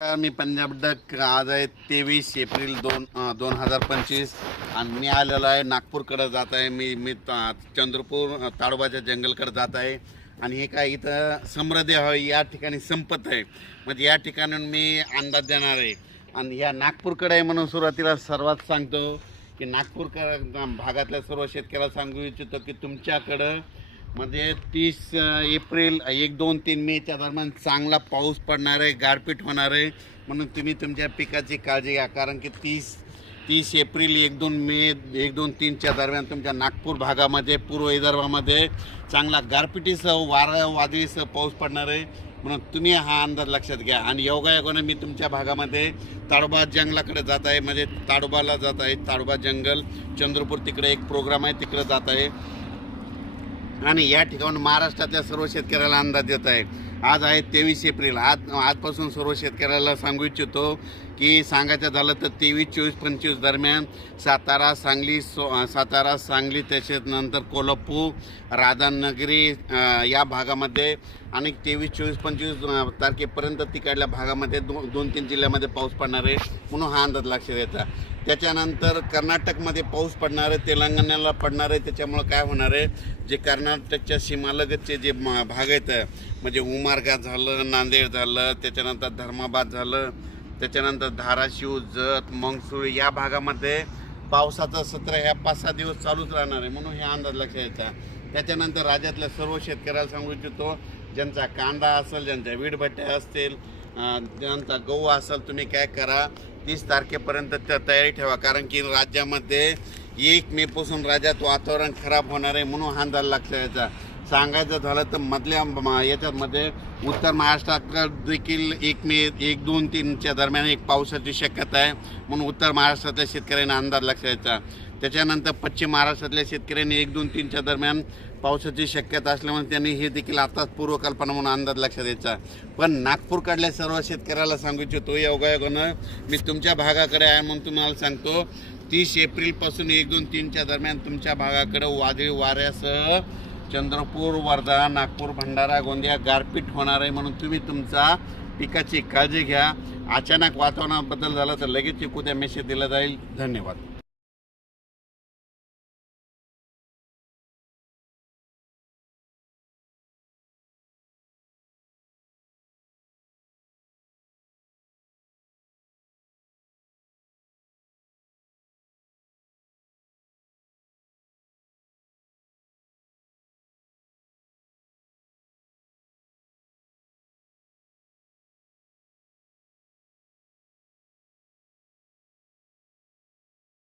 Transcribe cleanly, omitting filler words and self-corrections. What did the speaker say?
मी Punjab duck आज आहे 23 April 2025 आणि मी आलेलो आहे नागपूरकडे जात आहे. मी चंद्रपूर ताडोबाच्या जंगलकडे जात आहे आणि हे काय इथं समृद्धी हवी या ठिकाणी संपत आहे. म्हणजे या ठिकाणून मी अंदाज देणार आहे आणि या नागपूरकडे आहे म्हणून सुरुवातीला सर्वात सांगतो की नागपूरकडे भागातल्या सर्व शेतकऱ्याला सांगू इच्छितो की तुमच्याकडं म्हणजे 30 एप्रिल 1, 2, 3 मेच्या दरम्यान चांगला पाऊस पडणार आहे, गारपीट होणार आहे. म्हणून तुम्ही तुमच्या पिकाची काळजी घ्या. कारण की 30 एप्रिल 1, 2 मे 1, 2, 3च्या दरम्यान तुमच्या नागपूर भागामध्ये पूर्व विदर्भामध्ये चांगला गारपिटीसह वादळीसह पाऊस पडणार आहे. म्हणून तुम्ही हा अंदाज लक्षात घ्या. आणि योगायोगाने मी तुमच्या भागामध्ये ताडोबा जंगलाकडे जात आहे. म्हणजे ताडोबाला जात आहे. ताडोबा जंगल चंद्रपूर तिकडे एक प्रोग्राम आहे, तिकडे जात आहे आणि या ठिकाणी महाराष्ट्रातल्या सर्व शेतकऱ्याला अंदाज देत आहे. आज आहे 23 एप्रिल. आजपासून सर्व शेतकऱ्याला सांगू इच्छितो की सांगायचं झालं तर 23, 24, 25 दरम्यान सातारा, सांगली तसेच नंतर कोल्हापूर, राधानगरी या भागामध्ये आणि 23, 24, 25 तारखेपर्यंत तिकडल्या भागामध्ये 2-3 जिल्ह्यामध्ये पाऊस पडणार आहे. म्हणून हा अंदाज लक्षात द्यायचा. त्याच्यानंतर कर्नाटकमध्ये पाऊस पडणार आहे, तेलंगणाला पडणार आहे. त्याच्यामुळं काय होणार आहे, जे कर्नाटकच्या सीमालगतचे जे भाग आहेत म्हणजे उमरगा झालं, नांदेड झालं, त्याच्यानंतर धर्माबाद झालं, त्याच्यानंतर धाराशिव, जत, मंगसूळ या भागामध्ये पावसाचं सत्र ह्या 5-6 दिवस चालूच राहणार आहे. म्हणून हे अंदाज लक्षात द्यायचा. त्याच्यानंतर राज्यातल्या सर्व शेतकऱ्याला सांगू इच्छितो, ज्यांचा कांदा असेल, ज्यांच्या वीटभट्ट्या असतील, ज्यांचा गहू असेल, तुम्ही काय करा 30 तारखेपर्यंत तयारी ठेवा. कारण की राज्यामध्ये 1 मेपासून राज्यात वातावरण खराब होणार आहे. म्हणून हा अंदाज लक्षात द्यायचा. सांगायचं झालं तर मधल्या याच्यामध्ये उत्तर महाराष्ट्रात देखील 1 मे 1, 2, 3च्या दरम्यान एक पावसाची शक्यता आहे. म्हणून उत्तर महाराष्ट्रातल्या शेतकऱ्यांना अंदाज लक्षात द्यायचा. त्याच्यानंतर पश्चिम महाराष्ट्रातल्या शेतकऱ्यांनी 1, 2, 3च्या दरम्यान पावसाची शक्यता असल्यामुळे त्यांनी हे देखील आताच पूर्वकल्पना म्हणून अंदाज लक्षात द्यायचा. पण नागपूरकडल्या सर्व शेतकऱ्याला सांगू इच्छितो, योगायोगानं मी तुमच्या भागाकडे आहे म्हणून तुम्हाला सांगतो 30 एप्रिलपासून 1, 2, 3च्या दरम्यान तुमच्या भागाकडे वादळी वाऱ्यासह चंद्रपूर, वर्धा, नागपूर, भंडारा, गोंदिया गारपीट होणार आहे. म्हणून तुम्ही तुमचा पिकाची काळजी घ्या. अचानक वातावरणात बदल झाला तर लगेच उद्या मेसेज दिला जाईल. धन्यवाद.